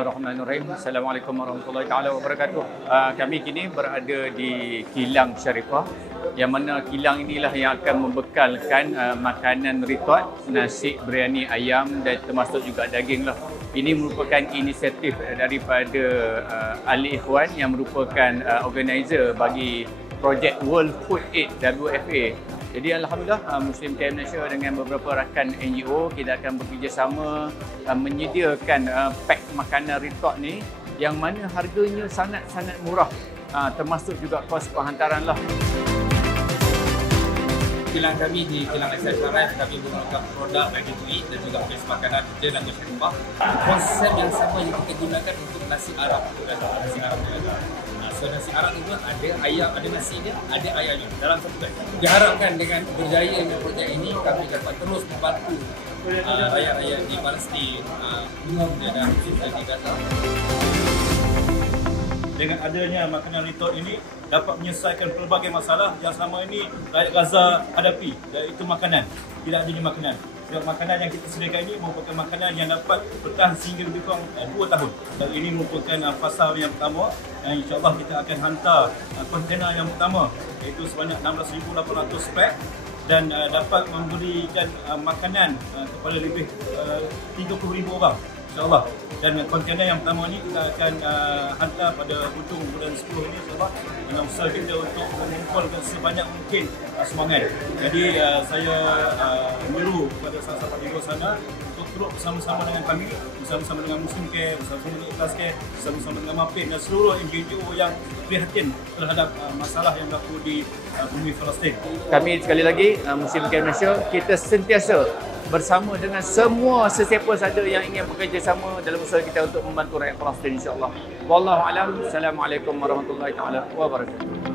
Bismillahirrahmanirrahim. Assalamualaikum warahmatullahi taala wabarakatuh. Kami kini berada di Kilang Sharifah, yang mana kilang inilah yang akan membekalkan makanan ritot, nasi, biryani ayam dan termasuk juga daging lah. Ini merupakan inisiatif daripada Ahli Ikhwan yang merupakan organizer bagi projek World Food Aid WFA. Jadi Alhamdulillah Muslim Care Malaysia dengan beberapa rakan NGO kita akan bekerjasama menyediakan pack makanan ritot ni yang mana harganya sangat-sangat murah, termasuk juga kos penghantaran lah. Kilang kami di Kilang Lifestyle Sharif, kami menggunakan produk ready to eat dan juga base makanan dan Sharifah. Konsep yang sama yang kita gunakan untuk nasi Arab. Nasi Arab so nasi Arab itu ada ayam, ada nasi dia, ada ayamnya dalam satu beg. Diharapkan dengan berjaya dengan projek ini kami dapat terus membantu rakyat-rakyat di Palestin, dan di Gaza. Dengan adanya makanan ritot ini dapat menyelesaikan pelbagai masalah yang selama ini rakyat Gaza hadapi, iaitu makanan, tidak adanya makanan. Sebab makanan yang kita sediakan ini merupakan makanan yang dapat bertahan sehingga lebih kurang 2 tahun. Dan ini merupakan fasa yang pertama, dan insyaAllah kita akan hantar kontena yang pertama, iaitu sebanyak 16,800 pack, dan dapat memberikan makanan kepada lebih 30,000 orang, insyaAllah. Dan kontena yang pertama ini kita akan hantar pada hujung bulan 10 ini, insyaAllah, dengan usaha kita untuk mengumpulkan sebanyak mungkin sumbangan. Jadi saya menyeru kepada sahabat-sahabat di luar sana untuk turut bersama-sama dengan kami, bersama-sama dengan Muslim Care, bersama-sama dengan Ikhlas Care, bersama-sama dengan MAPIN dan seluruh NGO yang prihatin terhadap masalah yang berlaku di bumi Palestin. Kami sekali lagi Muslim Care Malaysia, kita sentiasa bersama dengan semua sesiapa sahaja yang ingin bekerjasama dalam usaha kita untuk membantu rakyat Palestin, insya-Allah. Wallahu a'lam. Assalamualaikum warahmatullahi taala wabarakatuh.